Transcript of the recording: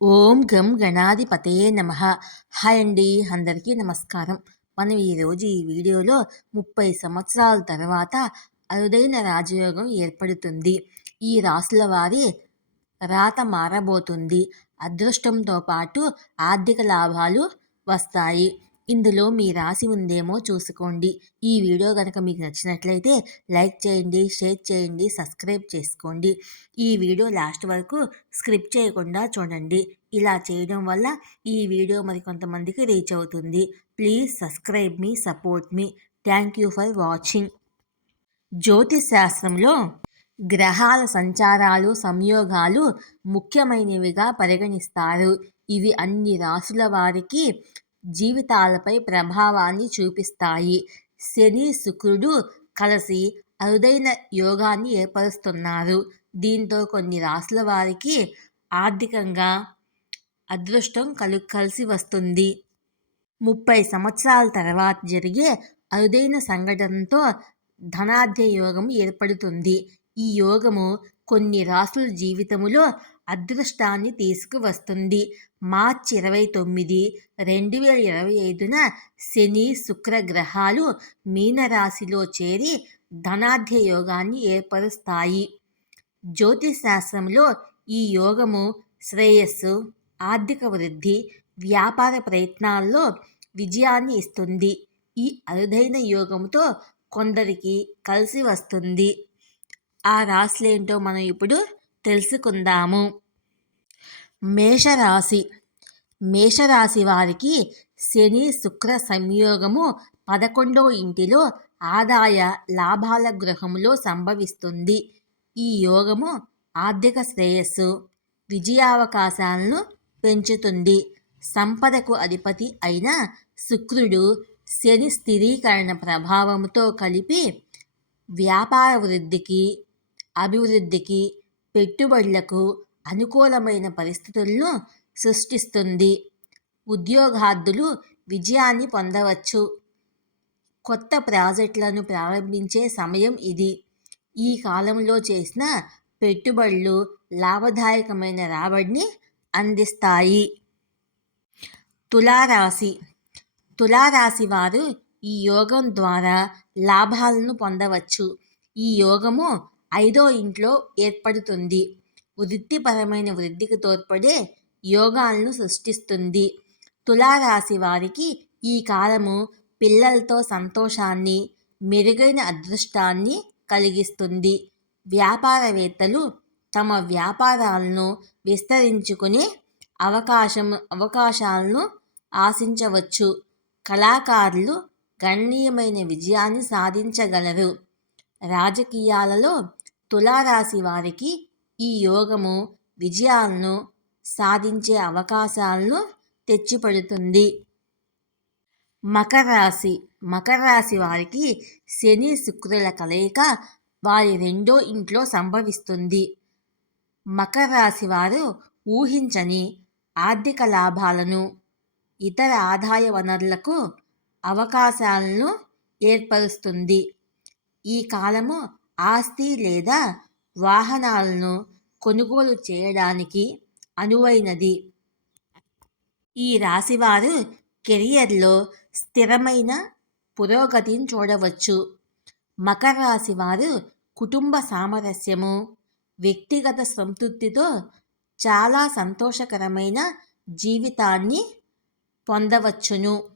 ఓం గం గణాధిపతయే నమ. హాయ్ అండి అందరికీ నమస్కారం. మనం ఈరోజు ఈ వీడియోలో ముప్పై సంవత్సరాల తర్వాత అరుదైన రాజయోగం ఏర్పడుతుంది. ఈ రాసుల వారి రాత మారబోతుంది. అదృష్టంతో పాటు ఆర్థిక లాభాలు వస్తాయి. ఇందులో మీ రాసి ఉందేమో చూసుకోండి. ఈ వీడియో కనుక మీకు నచ్చినట్లయితే లైక్ చేయండి షేర్ చేయండి సబ్స్క్రైబ్ చేసుకోండి. ఈ వీడియో లాస్ట్ వరకు స్క్రిప్ట్ చేయకుండా చూడండి. ఇలా చేయడం వల్ల ఈ వీడియో మరి కొంతమందికి రీచ్ అవుతుంది. ప్లీజ్ సబ్స్క్రైబ్ మీ support me. Thank you for watching. జ్యోతిష్ శాస్త్రంలో గ్రహాల సంచారాలు సంయోగాలు ముఖ్యమైనవిగా పరిగణిస్తారు. ఇవి అన్ని రాసుల వారికి జీవితాలపై ప్రభావాన్ని చూపిస్తాయి. శని శుక్రుడు కలిసి అరుదైన యోగాన్ని ఏర్పరుస్తున్నారు. దీంతో కొన్ని రాసుల వారికి ఆర్థికంగా అదృష్టం కలు కలిసి వస్తుంది. ముప్పై సంవత్సరాల తర్వాత జరిగే అరుదైన సంఘటనతో ధనాధ్య యోగం ఏర్పడుతుంది. ఈ యోగము కొన్ని రాసుల జీవితములో అదృష్టాన్ని తీసుకువస్తుంది. మార్చి ఇరవై తొమ్మిది రెండు వేల ఇరవై ఐదున శని శుక్ర గ్రహాలు మీనరాశిలో చేరి ధనాధ్య యోగాన్ని ఏర్పరుస్తాయి. జ్యోతిష్ శాస్త్రంలో ఈ యోగము శ్రేయస్సు ఆర్థిక వృద్ధి వ్యాపార ప్రయత్నాల్లో విజయాన్ని ఇస్తుంది. ఈ అరుదైన యోగంతో కొందరికి కలిసి వస్తుంది. ఆ రాశులేంటో మనం ఇప్పుడు తెలుసుకుందాము. మేషరాశి. మేషరాశి వారికి శని శుక్ర సంయోగము పదకొండో ఇంటిలో ఆదాయ లాభాల గృహంలో సంభవిస్తుంది. ఈ యోగము ఆర్థిక శ్రేయస్సు విజయావకాశాలను పెంచుతుంది. సంపదకు అధిపతి అయిన శుక్రుడు శని స్థిరీకరణ ప్రభావంతో కలిపి వ్యాపార వృద్ధికి అభివృద్ధికి పెట్టుబడులకు అనుకూలమైన పరిస్థితులను సృష్టిస్తుంది. ఉద్యోగార్థులు విజయాన్ని పొందవచ్చు. కొత్త ప్రాజెక్టులను ప్రారంభించే సమయం ఇది. ఈ కాలంలో చేసిన పెట్టుబడులు లాభదాయకమైన రాబడిని అందిస్తాయి. తులారాశి. తులారాశి వారు ఈ యోగం ద్వారా లాభాలను పొందవచ్చు. ఈ యోగము ఐదో ఇంట్లో ఏర్పడుతుంది. వృత్తిపరమైన వృద్ధికి తోడ్పడే యోగాలను సృష్టిస్తుంది. తులారాశి వారికి ఈ కాలము పిల్లలతో సంతోషాన్ని మెరుగైన అదృష్టాన్ని కలిగిస్తుంది. వ్యాపారవేత్తలు తమ వ్యాపారాలను విస్తరించుకునే అవకాశం అవకాశాలను ఆశించవచ్చు. కళాకారులు గణనీయమైన విజయాన్ని సాధించగలరు. రాజకీయాలలో తులారాశి వారికి ఈ యోగము విజయాలను సాధించే అవకాశాలను తెచ్చిపెడుతుంది. మకర రాశి మకర రాశి వారికి శని శుక్రుల కలయిక వారి రెండో ఇంట్లో సంభవిస్తుంది. మకర రాశి వారు ఊహించని ఆర్థిక లాభాలను ఇతర ఆదాయ వనరులకు అవకాశాలను ఏర్పరుస్తుంది. ఈ కాలము ఆస్తి లేదా వాహనాలను కొనుగోలు చేయడానికి అనువైనది. ఈ రాశివారు కెరియర్లో స్థిరమైన పురోగతిని చూడవచ్చు. మకర రాశి వారు కుటుంబ సామరస్యము వ్యక్తిగత సంతృప్తితో చాలా సంతోషకరమైన జీవితాన్ని పొందవచ్చును.